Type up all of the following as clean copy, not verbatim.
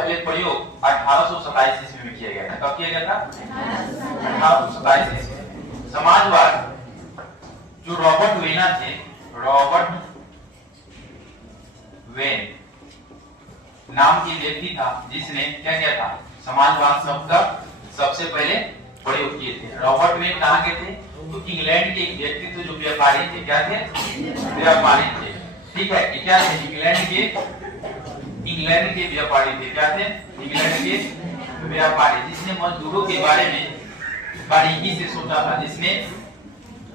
पहले प्रयोग 1827 ईस्वी में किया गया था। कब किया गया था? 1827 ईस्वी में। समाजवाद जो रॉबर्ट वेना थे, रॉबर्ट वेन नाम के व्यक्ति था जिसने क्या किया था, समाजवाद शब्द का सबसे पहले प्रयोग किए थे। रॉबर्ट वेन कहाँ के थे? तो इंग्लैंड के एक व्यक्ति थे जो व्यापारी थे। क्या थे? व्यापारी थे। ठीक है, क्या थे? इंग्लैंड के व्यापारी थे। क्या थे? इंग्लैंड के व्यापारी, जिसने मजदूरों के बारे में बारीकी से सोचा था, जिसने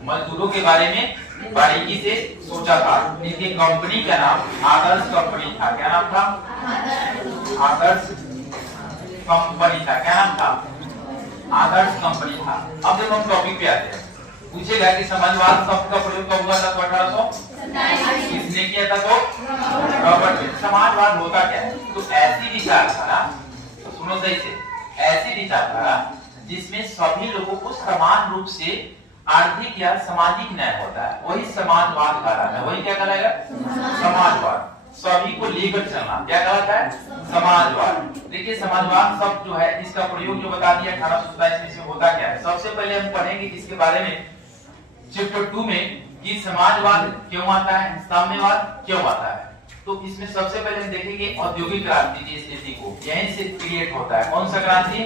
मजदूरों के बारे में बारीकी से सोचा था। इनकी कंपनी का नाम आदर्श कंपनी था। क्या नाम था? आदर्श कंपनी था। क्या नाम था? आदर्श कंपनी था। अब जब हम टॉपिक पे आते हैं, पूछेगा कि समाजवाद शब्द का प्रयोग कब हुआ था? तो 1827। किसने किया था? तो रॉबर्ट वेन। समाजवाद होता क्या है? तो ऐसी विचारधारा, तो सुनो सही से, ऐसी विचारधारा जिसमें सभी लोगों को समान रूप से आर्थिक या सामाजिक न्याय होता है, वही समाजवाद कहलाता है। वही क्या कहलाएगा? समाजवाद। सभी को लेकर चलना क्या कहलाता है? समाजवाद। देखिए, समाजवाद शब्द जो है, इसका प्रयोग जो बता दिया 1827 में होता क्या है। सबसे पहले हम पढ़ेंगे इसके बारे में चैप्टर 2 में कि समाजवाद क्यों आता है, साम्यवाद क्यों आता है। तो इसमें सबसे पहले हम देखेंगे औद्योगिक क्रांति की स्थिति को, यहीं से क्रिएट होता है। कौन सा क्रांति?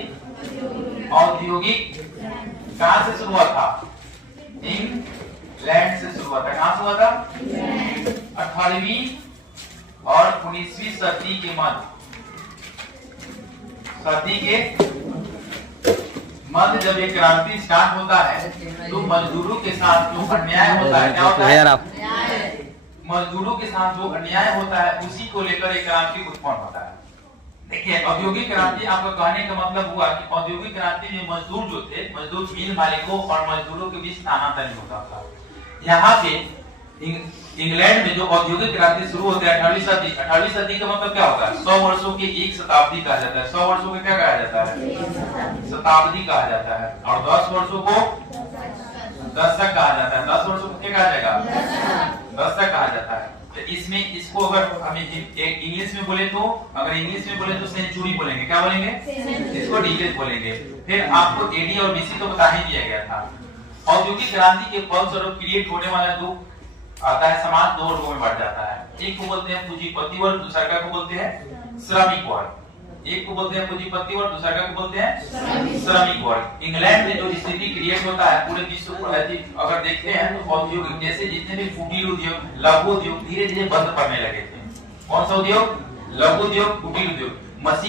औद्योगिक। कहां से शुरू हुआ था? इंग्लैंड से शुरू हुआ था। कहां से हुआ था? 18वीं और 19वीं सदी के मध्य जब एक क्रांति स्टार्ट होता है, तो मजदूरों के साथ जो अन्याय होता है, क्या होता है? मजदूरों के साथ जो अन्याय होता है, उसी को लेकर एक क्रांति उत्पन्न होता है। देखिए, औद्योगिक क्रांति आपका कहने का मतलब हुआ कि औद्योगिक क्रांति में मजदूर जो थे, मजदूर मिल मालिकों और मजदूरों के बीच तानातनी होता था। यहाँ पे इंग्लैंड में जो औद्योगिक क्रांति शुरू होती है 18वीं सदी। 18वीं सदी का मतलब क्या होता है? 100 वर्षों की एक शताब्दी कहा जाता है। 100 वर्षों को क्या कहा जाता है? शताब्दी कहा जाता है। और 10 वर्षों को दशक कहा जाता है। 10 वर्षों को क्या कहा जाएगा? दशक कहा जाता है। तो इसमें इसको अगर हम इंग्लिश में बोले तो, अगर इंग्लिश में बोले तो सेंचुरी बोलेंगे। क्या बोलेंगे? इसको डिकेड बोलेंगे। फिर आपको एडी और बीसी तो बता ही दिया गया था। औद्योगिक क्रांति के फलस्वरूप क्रिएट होने वाला जो आता है समाज, दो वर्गों में बढ़ जाता है। एक को बोलते हैं पूंजीपति वर्ग, दूसरा को बोलते हैं श्रमिक वर्ग। एक को बोलते हैं पूंजीपति वर्ग, दूसरा को बोलते हैं श्रमिक वर्ग। इंग्लैंड में जो स्थिति क्रिएट होता है, पूरे विश्व को अगर देखते हैं तो औद्योगिक, जैसे जितने भी कुटीर उद्योग, लघु उद्योग धीरे धीरे बंद पड़ने लगे थे। कौन सा उद्योग? लघु उद्योग, कुटीर उद्योग। मशीन